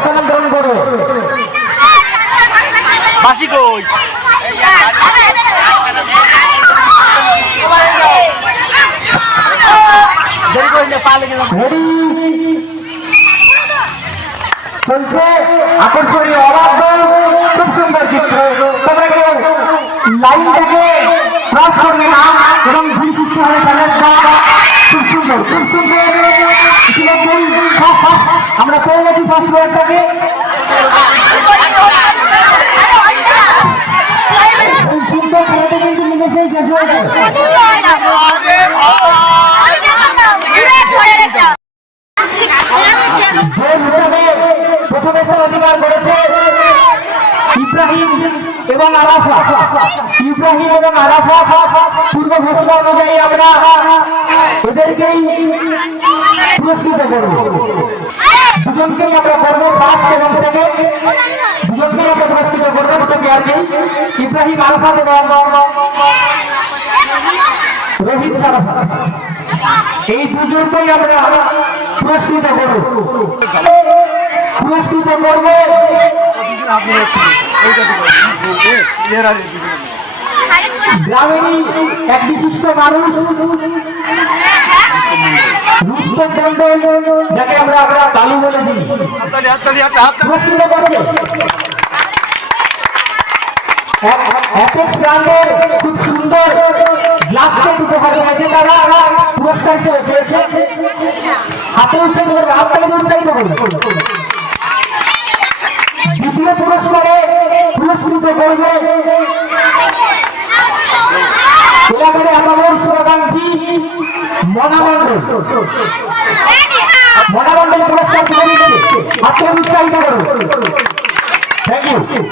স্থানান্তরণ করবে। বাসি কই চলছে আকর্ষণীয় অবাধ্য খুব সুন্দর চিত্র। তোমরা কেউ লাইনটাকে ক্রস করবে না এবং ভুল সৃষ্টি হবে খেলার খুব সুন্দর খুব সুন্দর। আমরা পেয়ে গেছি ফার্স্ট ওয়ার্ডটাকে। এই সুন্দর খেলাটা কিন্তু নিমেষেই শেষ হয়ে যায়। যে হিসাবে প্রথমে অধিকার করেছে ইব্রাহিম এবং আরাফা। ইব্রাহিম এবং আরাফা পূর্ব ঘোষণা অনুযায়ী আমরা এদেরকেই পুরস্কৃত করব। দুজনকেই আমরা করবো ফার্স্ট এবং সেকেন্ড, দুজনকেই আমরা পুরস্কৃত করবো দুটো প্লেয়ারকেই। ইব্রাহিম আরাফাত এবং রোহিত সারাফা এই দুজনকেই আমরা পুরস্কৃত করব। পুরস্কৃত করবো গ্রামেরই এক বিশিষ্ট মানুষ রুস্তম মন্ডল, যাকে আমরা কালু বলেছি, পুরস্কৃত করবে। অ্যাপেক্স ব্র্যান্ডের খুব সুন্দর গ্লাস সেট উপহার পেয়েছে, তারা পুরস্কার হিসেবে পেয়েছে। হাতে উৎসাহিত করবে, হাত থেকে উৎসাহিত করবে। দ্বিতীয় পুরস্কারে পুরস্কৃত করবে এলাকার একামর শুভাকাঙ্ক্ষী মনামণ্ডল। মনামণ্ডল পুরস্কার তুলে দিচ্ছে, হাত থেকে উৎসাহিত করবে। Thank you.